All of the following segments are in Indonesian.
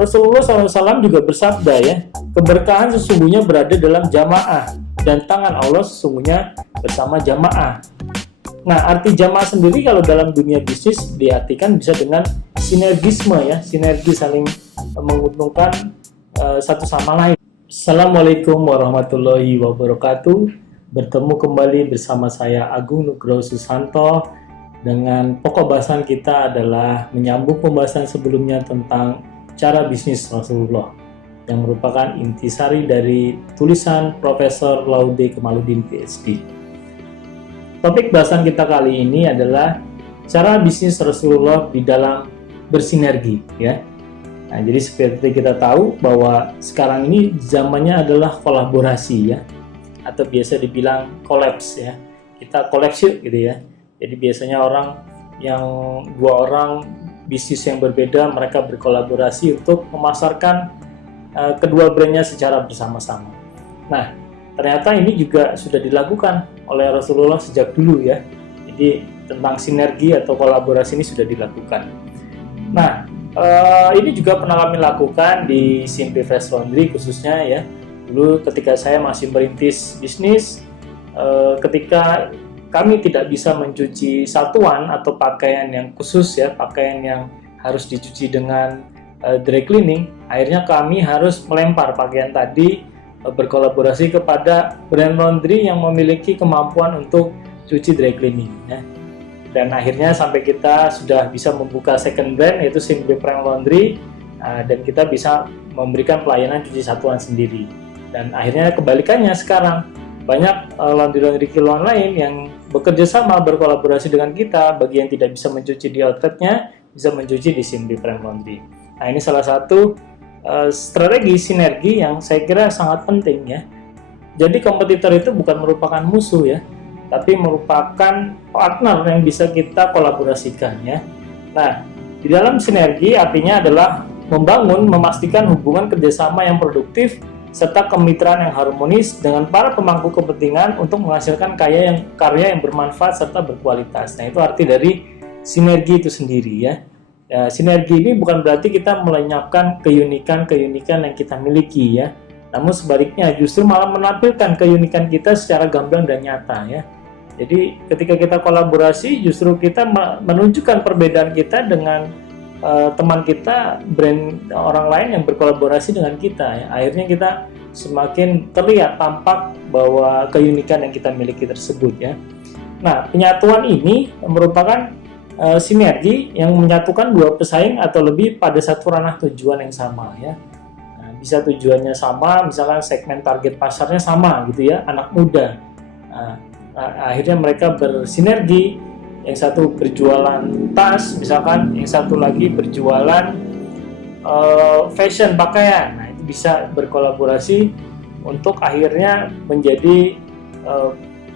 Rasulullah SAW juga bersabda ya, keberkahan sesungguhnya berada dalam jamaah dan tangan Allah sesungguhnya bersama jamaah. Nah, arti jamaah sendiri kalau dalam dunia bisnis diartikan bisa dengan sinergisme ya, sinergi saling menguntungkan satu sama lain. Assalamualaikum warahmatullahi wabarakatuh. Bertemu kembali bersama saya Agung Nugroho Susanto dengan pokok bahasan kita adalah menyambung pembahasan sebelumnya tentang cara bisnis Rasulullah yang merupakan intisari dari tulisan Profesor Laude Kemaluddin PhD. Topik bahasan kita kali ini adalah cara bisnis Rasulullah di dalam bersinergi ya. Nah, jadi seperti kita tahu bahwa sekarang ini zamannya adalah kolaborasi ya, atau biasa dibilang kolaps ya. Kita kolaps yuk gitu ya. Jadi biasanya dua orang bisnis yang berbeda, mereka berkolaborasi untuk memasarkan kedua brandnya secara bersama-sama. Nah, ternyata ini juga sudah dilakukan oleh Rasulullah sejak dulu ya. Jadi tentang sinergi atau kolaborasi ini sudah dilakukan. Nah, ini juga pernah kami lakukan di Simply Fresh Laundry khususnya ya. Dulu ketika saya masih merintis bisnis, ketika kami tidak bisa mencuci satuan atau pakaian yang khusus ya, pakaian yang harus dicuci dengan dry cleaning, akhirnya kami harus melempar pakaian tadi berkolaborasi kepada brand laundry yang memiliki kemampuan untuk cuci dry cleaning ya. Dan akhirnya sampai kita sudah bisa membuka second brand yaitu Simply Fresh Laundry, dan kita bisa memberikan pelayanan cuci satuan sendiri. Dan akhirnya kebalikannya sekarang banyak laundry kiloan lain yang bekerja sama berkolaborasi dengan kita. Bagi yang tidak bisa mencuci di outletnya bisa mencuci di Simply Fresh Laundry. Nah, ini salah satu strategi sinergi yang saya kira sangat penting ya. Jadi kompetitor itu bukan merupakan musuh ya, tapi merupakan partner yang bisa kita kolaborasikan ya. Nah, di dalam sinergi artinya adalah memastikan hubungan kerjasama yang produktif serta kemitraan yang harmonis dengan para pemangku kepentingan untuk menghasilkan karya yang bermanfaat serta berkualitas. Nah, itu arti dari sinergi itu sendiri ya. Ya, sinergi ini bukan berarti kita melenyapkan keunikan yang kita miliki ya. Namun sebaliknya justru malah menampilkan keunikan kita secara gamblang dan nyata ya. Jadi ketika kita kolaborasi justru kita menunjukkan perbedaan kita dengan teman kita, brand orang lain yang berkolaborasi dengan kita ya. Akhirnya kita semakin terlihat tampak bahwa keunikan yang kita miliki tersebut ya. Nah, penyatuan ini merupakan sinergi yang menyatukan dua pesaing atau lebih pada satu ranah tujuan yang sama ya. Nah, bisa tujuannya sama, misalkan segmen target pasarnya sama gitu ya, anak muda. Nah, akhirnya mereka bersinergi, yang satu berjualan tas misalkan, yang satu lagi berjualan fashion pakaian. Nah, itu bisa berkolaborasi untuk akhirnya menjadi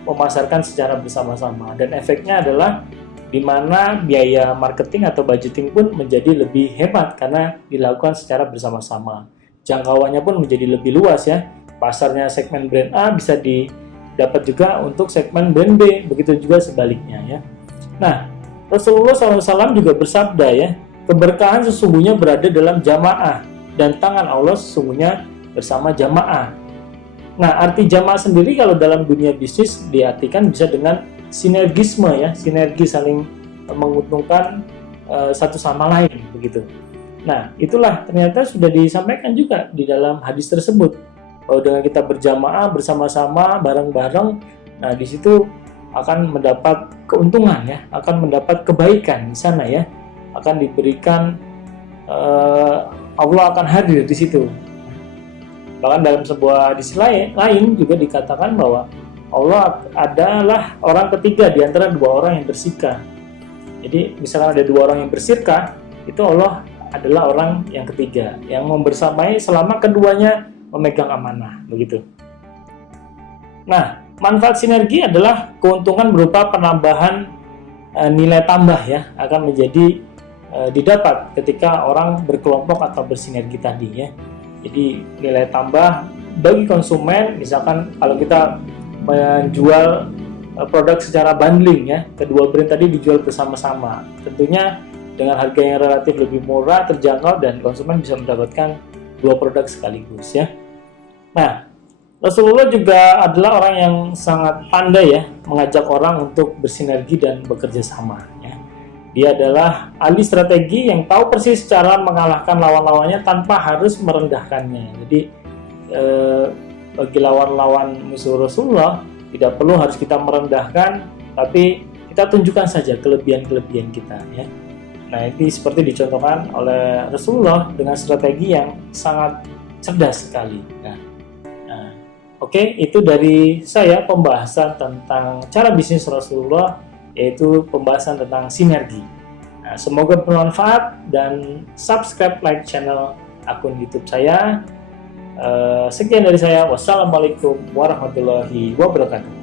memasarkan secara bersama-sama, dan efeknya adalah di mana biaya marketing atau budgeting pun menjadi lebih hemat karena dilakukan secara bersama-sama. Jangkauannya pun menjadi lebih luas ya. Pasarnya segmen brand A bisa didapat juga untuk segmen brand B, begitu juga sebaliknya ya. Nah, Rasulullah SAW juga bersabda ya, keberkahan sesungguhnya berada dalam jamaah dan tangan Allah sesungguhnya bersama jamaah. Nah, arti jamaah sendiri kalau dalam dunia bisnis diartikan bisa dengan sinergisme ya, sinergi saling menguntungkan satu sama lain begitu. Nah, itulah ternyata sudah disampaikan juga di dalam hadis tersebut bahwa dengan kita berjamaah bersama-sama bareng-bareng, nah di situ akan mendapat keuntungan ya, akan mendapat kebaikan di sana ya, akan diberikan Allah akan hadir di situ. Bahkan dalam sebuah hadis lain juga dikatakan bahwa Allah adalah orang ketiga di antara dua orang yang bersikah. Jadi misalkan ada dua orang yang bersikah, itu Allah adalah orang yang ketiga yang membersamai selama keduanya memegang amanah, begitu. Nah, manfaat sinergi adalah keuntungan berupa penambahan nilai tambah ya, akan menjadi didapat ketika orang berkelompok atau bersinergi tadi ya. Jadi nilai tambah bagi konsumen, misalkan kalau kita menjual produk secara bundling ya, kedua brand tadi dijual bersama-sama. Tentunya dengan harga yang relatif lebih murah, terjangkau, dan konsumen bisa mendapatkan dua produk sekaligus ya. Nah, Rasulullah juga adalah orang yang sangat pandai ya mengajak orang untuk bersinergi dan bekerja sama ya. Dia adalah ahli strategi yang tahu persis cara mengalahkan lawan-lawannya tanpa harus merendahkannya. Jadi bagi lawan-lawan musuh Rasulullah tidak perlu harus kita merendahkan, tapi kita tunjukkan saja kelebihan-kelebihan kita ya. Nah, ini seperti dicontohkan oleh Rasulullah dengan strategi yang sangat cerdas sekali. Oke, itu dari saya pembahasan tentang cara bisnis Rasulullah, yaitu pembahasan tentang sinergi. Nah, semoga bermanfaat dan subscribe, like channel akun YouTube saya. Sekian dari saya. Wassalamualaikum warahmatullahi wabarakatuh.